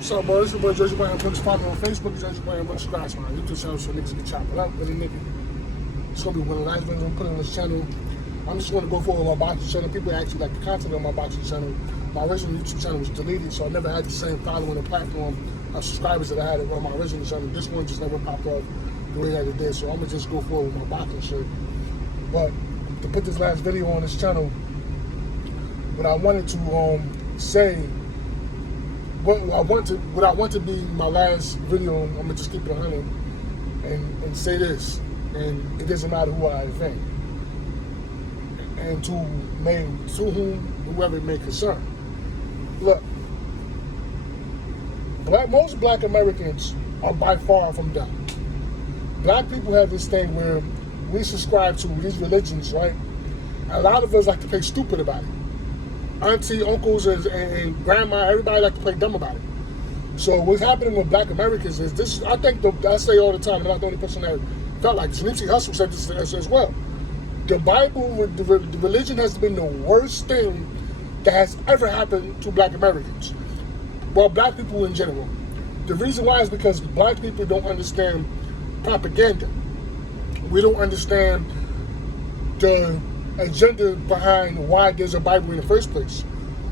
What's up, boy? This your boy Jersey Boy Books. Follow me on Facebook, Jersey Boy Books. Subscribe to my YouTube channel so niggas can chop it up with a nigga. It's gonna be one of the last videos I'm putting on this channel. I'm just gonna go forward with my boxing channel. People actually like the content on my boxing channel. My original YouTube channel was deleted, so I never had the same following and platform of subscribers that I had on my original channel. This one just never popped up the way that it did, so I'm gonna just go forward with my boxing shit. But to put this last video on this channel, what I wanted to say. What I want to be my last video, I'm gonna just keep it 100 and say this, and it doesn't matter who I offend, and to whoever it may concern. Look, most black Americans are by far from dumb. Black people have this thing where we subscribe to these religions, right? A lot of us like to play stupid about it. Auntie, uncles, and grandma, everybody like to play dumb about it. So what's happening with black Americans is this, I think, I say all the time, I'm not the only person that felt like this. Nipsey Hussle said this as well. The Bible, the religion has been the worst thing that has ever happened to black Americans. Well, black people in general. The reason why is because black people don't understand propaganda. We don't understand the agenda behind why there's a Bible in the first place.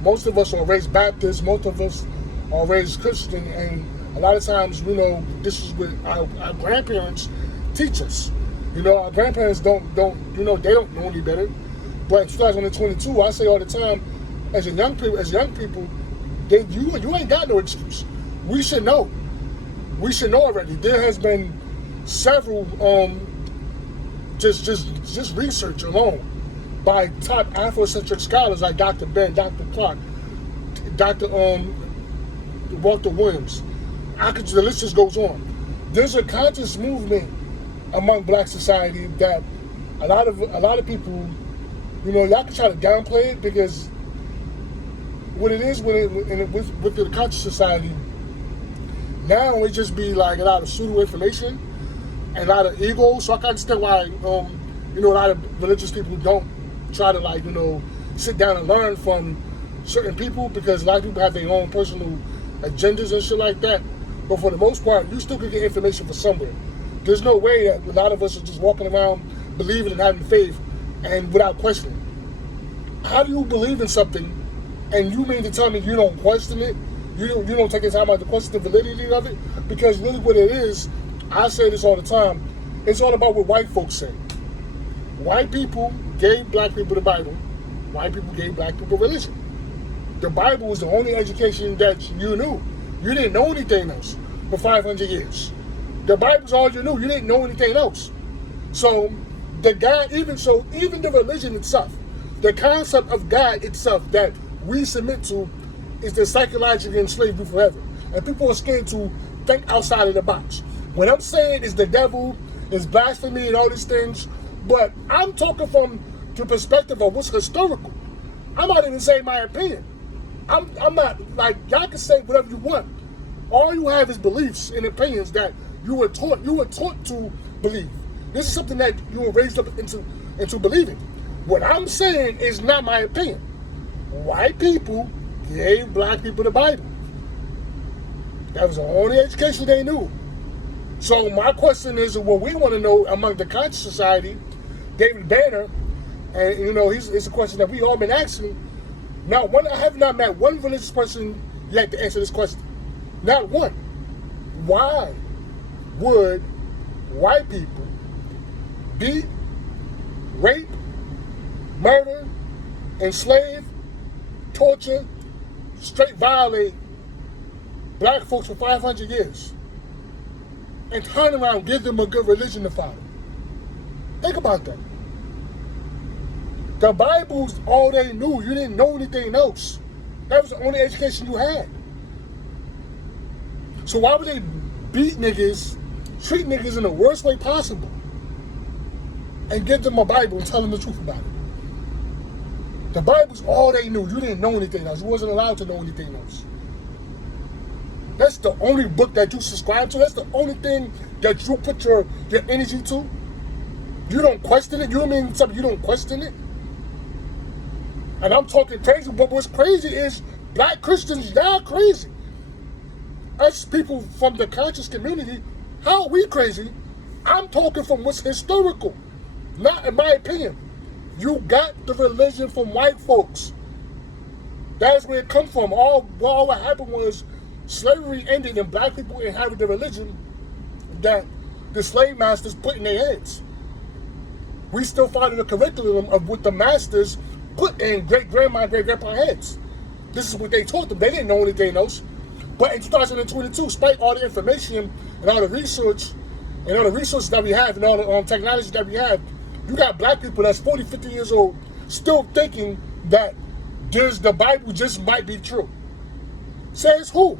Most of us are raised Baptist, most of us are raised Christian, and a lot of times, you know, this is what our grandparents teach us. You know, our grandparents don't, you know, they don't know any better. But in 2022, I say all the time, as young people, you ain't got no excuse. We should know. We should know already. There has been several just research alone by top Afrocentric scholars like Dr. Ben, Dr. Clark, Dr. Walter Williams. The list just goes on. There's a conscious movement among black society that a lot of people, you know, y'all can try to downplay it because what it is with the conscious society, now it just be like a lot of pseudo information and a lot of ego. So I can understand why you know, a lot of religious people don't try to, like, you know, sit down and learn from certain people, because a lot of people have their own personal agendas and shit like that. But for the most part, you still can get information from somewhere. There's no way that a lot of us are just walking around believing and having faith and without questioning. How do you believe in something and you mean to tell me you don't question it? You don't take the time out to question the validity of it? Because really what it is, I say this all the time, it's all about what white folks say. White people gave black people the Bible. White people gave black people religion. The Bible was the only education that you knew. You didn't know anything else for 500 years. The Bible's all you knew. You didn't know anything else. So even the religion itself, the concept of God itself that we submit to, is the psychologically enslaved you forever. And people are scared to think outside of the box. What I'm saying is the devil, is blasphemy and all these things, but I'm talking from the perspective of what's historical. I'm not even saying my opinion. I'm not, like, y'all can say whatever you want. All you have is beliefs and opinions that you were taught to believe. This is something that you were raised up into believing. What I'm saying is not my opinion. White people gave black people the Bible. That was the only education they knew. So my question is, what we want to know among the conscious society, David Banner, and you know, it's a question that we all been asking. I have not met one religious person yet to answer this question. Not one. Why would white people beat, rape, murder, enslave, torture, straight violate black folks for 500 years and turn around and give them a good religion to follow? Think about that. The Bible's all they knew. You didn't know anything else. That was the only education you had. So why would they beat niggas, treat niggas in the worst way possible, and give them a Bible and tell them the truth about it? The Bible's all they knew. You didn't know anything else. You wasn't allowed to know anything else. That's the only book that you subscribe to. That's the only thing that you put your energy to. You don't question it. You don't mean something, you don't question it. And I'm talking crazy, but what's crazy is black Christians, y'all crazy. us people from the conscious community, how are we crazy? I'm talking from what's historical, not in my opinion. You got the religion from white folks. That's where it comes from. All what happened was slavery ended and black people inherited the religion that the slave masters put in their heads. We still follow the curriculum of what the masters put in great-grandma, great-grandpa heads. This is what they taught them. They didn't know anything else. But in 2022, despite all the information and all the research and all the resources that we have and all the technology that we have, you got black people that's 40, 50 years old still thinking that the Bible just might be true. Says who?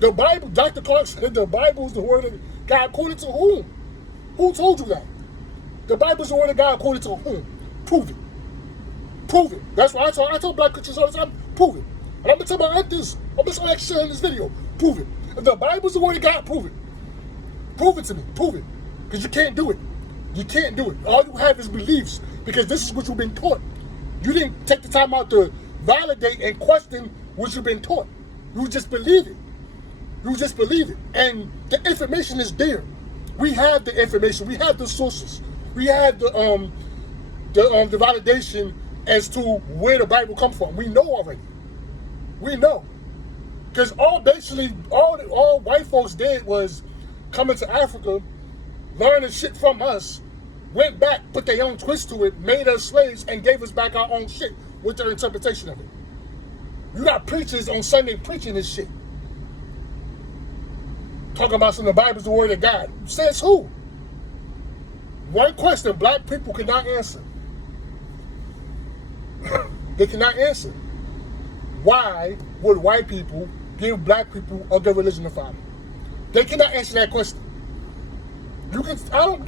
The Bible, Dr. Clark said the Bible is the word of God according to whom? Who told you that? The Bible is the word of God according to whom? Prove it. Prove it. That's why I tell black Christians all the time, prove it. And I'm going to tell my aunties, I'm going to like share in this video, prove it. If the Bible is the word of God, prove it. Prove it to me. Prove it. Because you can't do it. You can't do it. All you have is beliefs because this is what you've been taught. You didn't take the time out to validate and question what you've been taught. You just believe it. You just believe it. And the information is there. We have the information. We have the sources. We have the validation as to where the Bible comes from. We know already. We know. Because all white folks did was come into Africa, learn the shit from us, went back, put their own twist to it, made us slaves, and gave us back our own shit with their interpretation of it. You got preachers on Sunday preaching this shit. Talking about some of the Bible's the word of God. Says who? One question black people cannot answer. They cannot answer. Why would white people give black people a good religion to follow? They cannot answer that question. You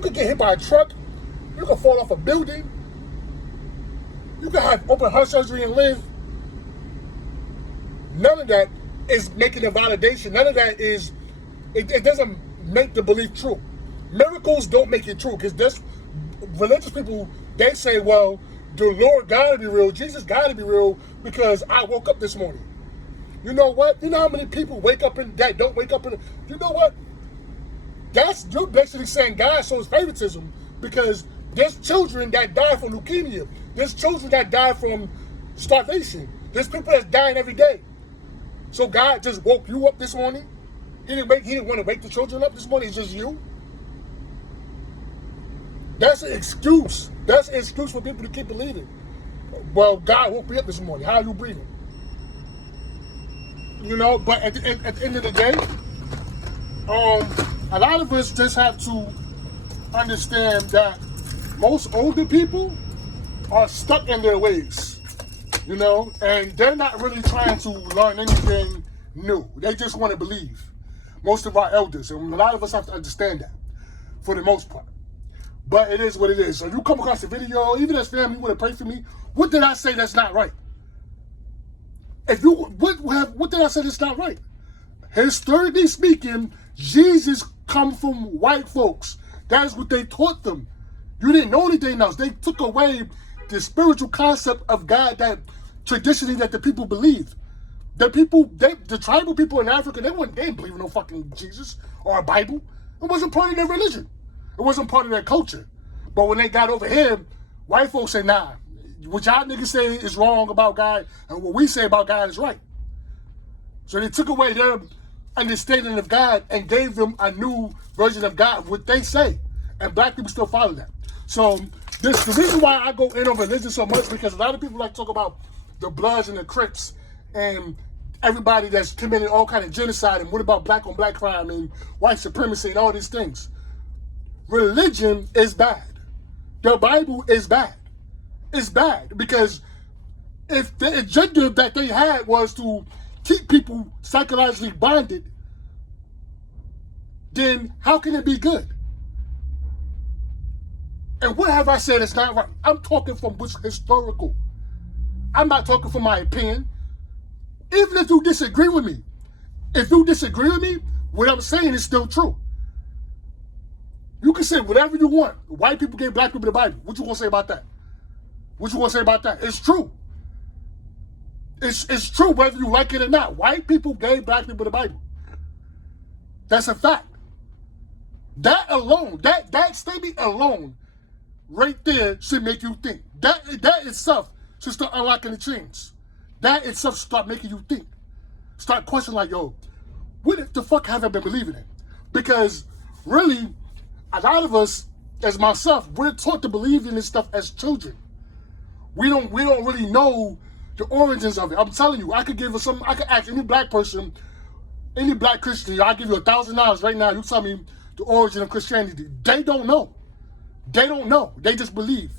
could get hit by a truck. You can fall off a building. You can have open heart surgery and live. None of that is making a validation. None of that is, it doesn't make the belief true. Miracles don't make it true because this religious people, they say, well, the Lord gotta be real. Jesus gotta be real because I woke up this morning. You know what? You know how many people wake up that don't wake up you know what? You're basically saying God shows favoritism because there's children that die from leukemia. There's children that die from starvation. There's people that's dying every day. So God just woke you up this morning. He didn't want to wake the children up this morning. It's just you. That's an excuse. That's an excuse for people to keep believing. Well, God woke me up this morning. How are you breathing? You know, but at the end of the day, a lot of us just have to understand that most older people are stuck in their ways, you know, and they're not really trying to learn anything new. They just want to believe. Most of our elders, and a lot of us have to understand that for the most part. But it is what it is. So if you come across the video, even as family, you want to pray for me, what did I say that's not right? What did I say that's not right? Historically speaking, Jesus come from white folks. That's what they taught them. You didn't know anything else. They took away the spiritual concept of God that traditionally that the people believed. The tribal people in Africa, they didn't believe in no fucking Jesus or a Bible. It wasn't part of their religion. It wasn't part of their culture. But when they got over here, white folks say, nah, what y'all niggas say is wrong about God, and what we say about God is right. So they took away their understanding of God and gave them a new version of God, what they say. And black people still follow that. So the reason why I go in on religion so much, because a lot of people like to talk about the Bloods and the Crips and everybody that's committed all kind of genocide, and what about black on black crime and white supremacy and all these things. Religion is bad. The Bible is bad. It's bad because if the agenda that they had was to keep people psychologically bonded, then how can it be good? And what have I said is not right? I'm talking from what's historical. I'm not talking from my opinion. Even if you disagree with me, what I'm saying is still true. You can say whatever you want. White people gave black people the Bible. What you gonna say about that? It's true. It's true whether you like it or not. White people gave black people the Bible. That's a fact. That alone, that statement alone, right there, should make you think. That itself should start unlocking the chains. That itself should start making you think. Start questioning like, yo, what the fuck have I been believing in? Because really, a lot of us, as myself, we're taught to believe in this stuff as children. We don't really know the origins of it. I'm telling you, I could ask any black person, any black Christian, I'll give you $1,000 right now. You tell me the origin of Christianity. They don't know. They don't know. They just believe.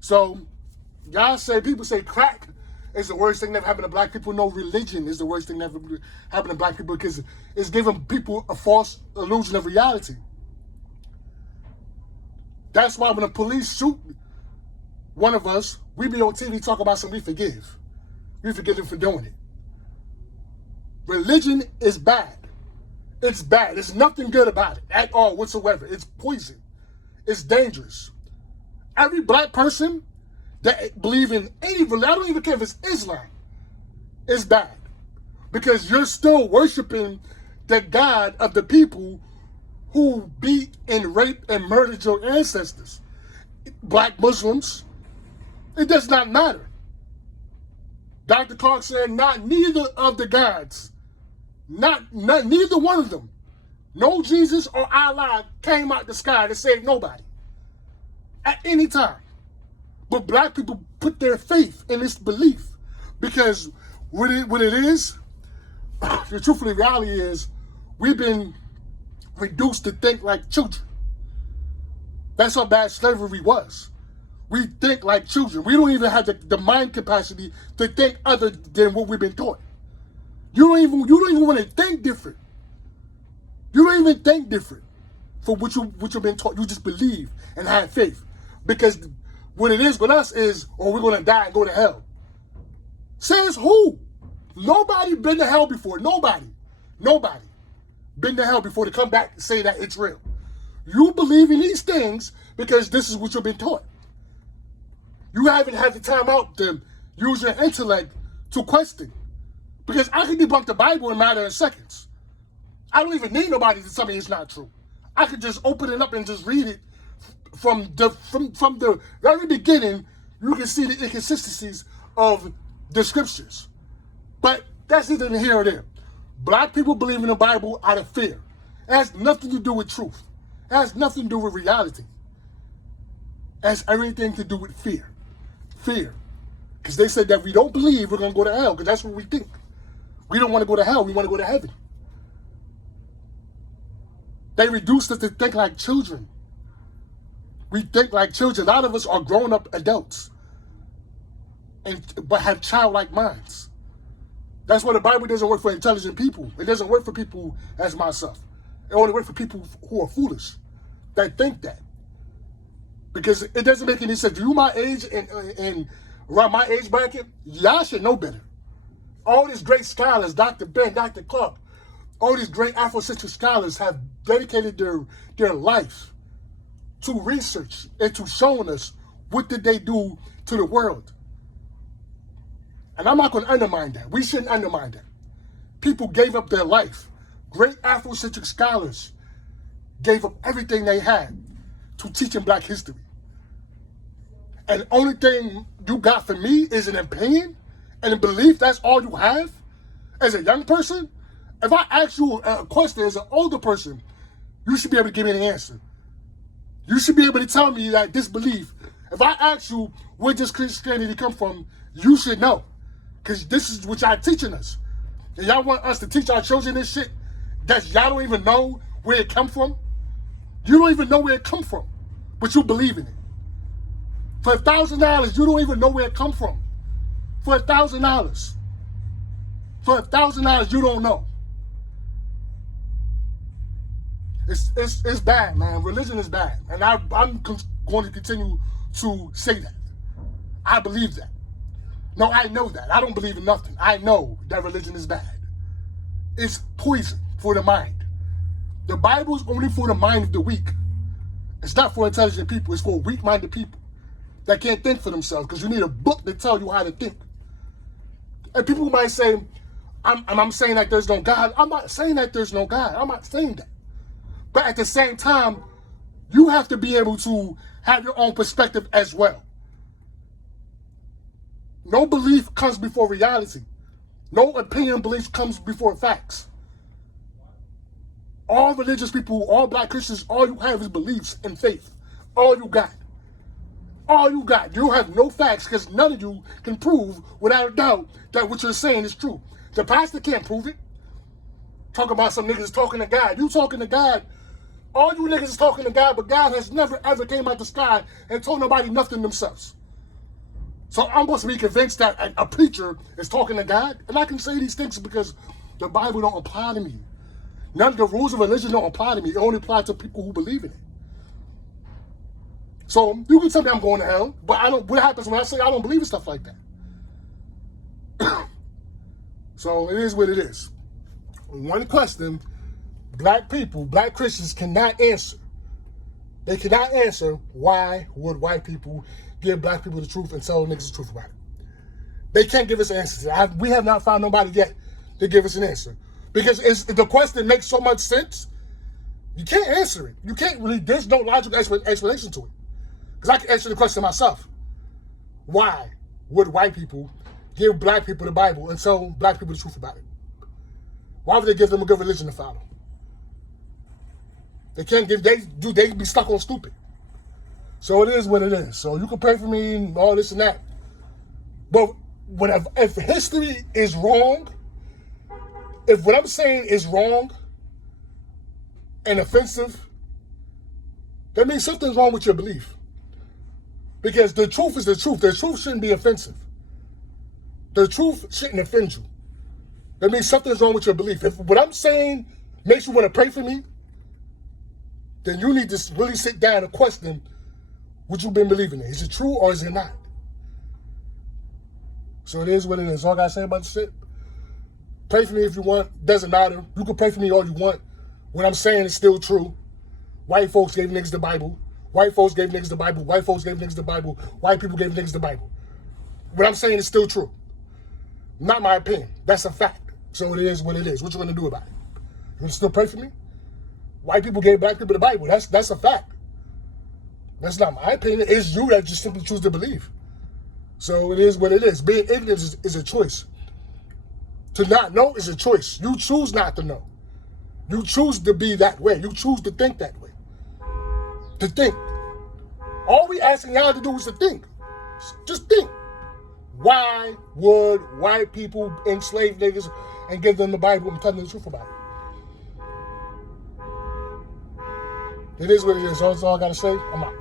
So, people say crack is the worst thing that happened to black people. No, religion is the worst thing that happened to black people because it's giving people a false illusion of reality. That's why when the police shoot one of us, we be on TV talk about something we forgive. We forgive them for doing it. Religion is bad. It's bad. There's nothing good about it at all whatsoever. It's poison. It's dangerous. Every black person that believe in any religion, I don't even care if it's Islam, is bad. Because you're still worshiping the God of the people who beat and raped and murdered your ancestors. Black Muslims, it does not matter. Dr. Clark said, neither of the gods, neither one of them, no Jesus or Allah came out the sky to save nobody at any time. But black people put their faith in this belief because what it is, the truth of the reality is, we've been reduced to think like children. That's how bad slavery was. We think like children. We don't even have the mind capacity to think other than what we've been taught. You don't even want to think different. You don't even think different for what you've been taught. You just believe and have faith. Because what it is with us is, we're going to die and go to hell. Says who? Nobody been to hell before. Nobody been to hell before to come back and say that it's real. You believe in these things because this is what you've been taught. You haven't had the time out to use your intellect to question. Because I can debunk the Bible in a matter of seconds. I don't even need nobody to tell me it's not true. I could just open it up and just read it from the very beginning. You can see the inconsistencies of the scriptures. But that's neither here or there. Black people believe in the Bible out of fear. It has nothing to do with truth. It has nothing to do with reality. It has everything to do with fear. Fear. Because they said that if we don't believe, we're going to go to hell, because that's what we think. We don't want to go to hell. We want to go to heaven. They reduced us to think like children. We think like children. A lot of us are grown-up adults, but have childlike minds. That's why the Bible doesn't work for intelligent people. It doesn't work for people as myself. It only works for people who are foolish, that think that. Because it doesn't make any sense. You my age and around my age bracket, y'all should know better. All these great scholars, Dr. Ben, Dr. Clark, all these great Afrocentric scholars have dedicated their life to research and to showing us what did they do to the world. And I'm not going to undermine that. We shouldn't undermine that. People gave up their life. Great Afrocentric scholars gave up everything they had to teaching black history. And the only thing you got from me is an opinion and a belief. That's all you have as a young person. If I ask you a question as an older person, you should be able to give me an answer. You should be able to tell me that this belief, if I ask you where does Christianity come from, you should know. Because this is what y'all teaching us. And y'all want us to teach our children this shit that y'all don't even know where it come from? You don't even know where it come from, but you believe in it. For $1,000, you don't even know where it come from. For $1,000. For $1,000, you don't know. It's bad, man. Religion is bad. And I'm going to continue to say that. I believe that. No, I know that. I don't believe in nothing. I know that religion is bad. It's poison for the mind. The Bible is only for the mind of the weak. It's not for intelligent people. It's for weak-minded people that can't think for themselves, because you need a book to tell you how to think. And people might say, I'm saying that there's no God. I'm not saying that there's no God. I'm not saying that. But at the same time, you have to be able to have your own perspective as well. No belief comes before reality. No opinion belief comes before facts. All religious people, all black Christians, all you have is beliefs and faith. All you got. All you got. You have no facts because none of you can prove without a doubt that what you're saying is true. The pastor can't prove it. Talk about some niggas talking to God. You talking to God. All you niggas is talking to God, but God has never ever came out the sky and told nobody nothing themselves. So I'm supposed to be convinced that a preacher is talking to God, and I can say these things because the Bible don't apply to me. None of the rules of religion don't apply to me. It only applies to people who believe in it. So you can tell me I'm going to hell, but I don't. What happens when I say I don't believe in stuff like that? So it is what it is. One question black people, black Christians cannot answer. They cannot answer why would white people give black people the truth and tell niggas the truth about it. They can't give us an answer. We have not found nobody yet to give us an answer. Because the question makes so much sense, you can't answer it. You can't really, there's no logical explanation to it. Because I can answer the question myself. Why would white people give black people the Bible and tell black people the truth about it? Why would they give them a good religion to follow? They can't give, they be stuck on stupid. So it is what it is. So you can pray for me and all this and that. But if history is wrong, if what I'm saying is wrong and offensive, that means something's wrong with your belief. Because the truth is the truth. The truth shouldn't be offensive. The truth shouldn't offend you. That means something's wrong with your belief. If what I'm saying makes you want to pray for me, then you need to really sit down and question what you've been believing in. Is it true or is it not? So it is what it is. All I gotta say about the shit. Pray for me if you want. Doesn't matter. You can pray for me all you want. What I'm saying is still true. White folks gave niggas the Bible. White folks gave niggas the Bible. White folks gave niggas the Bible. White people gave niggas the Bible. What I'm saying is still true. Not my opinion. That's a fact. So it is what it is. What you gonna do about it? You gonna still pray for me? White people gave black people the Bible. That's a fact. That's not my opinion. It's you that just simply choose to believe. So it is what it is. Being ignorant is a choice. To not know is a choice. You choose not to know. You choose to be that way. You choose to think that way. To think. All we asking y'all to do is to think. Just think. Why would white people enslave niggas and give them the Bible and tell them the truth about it? It is what it is. That's all I gotta say. I'm out.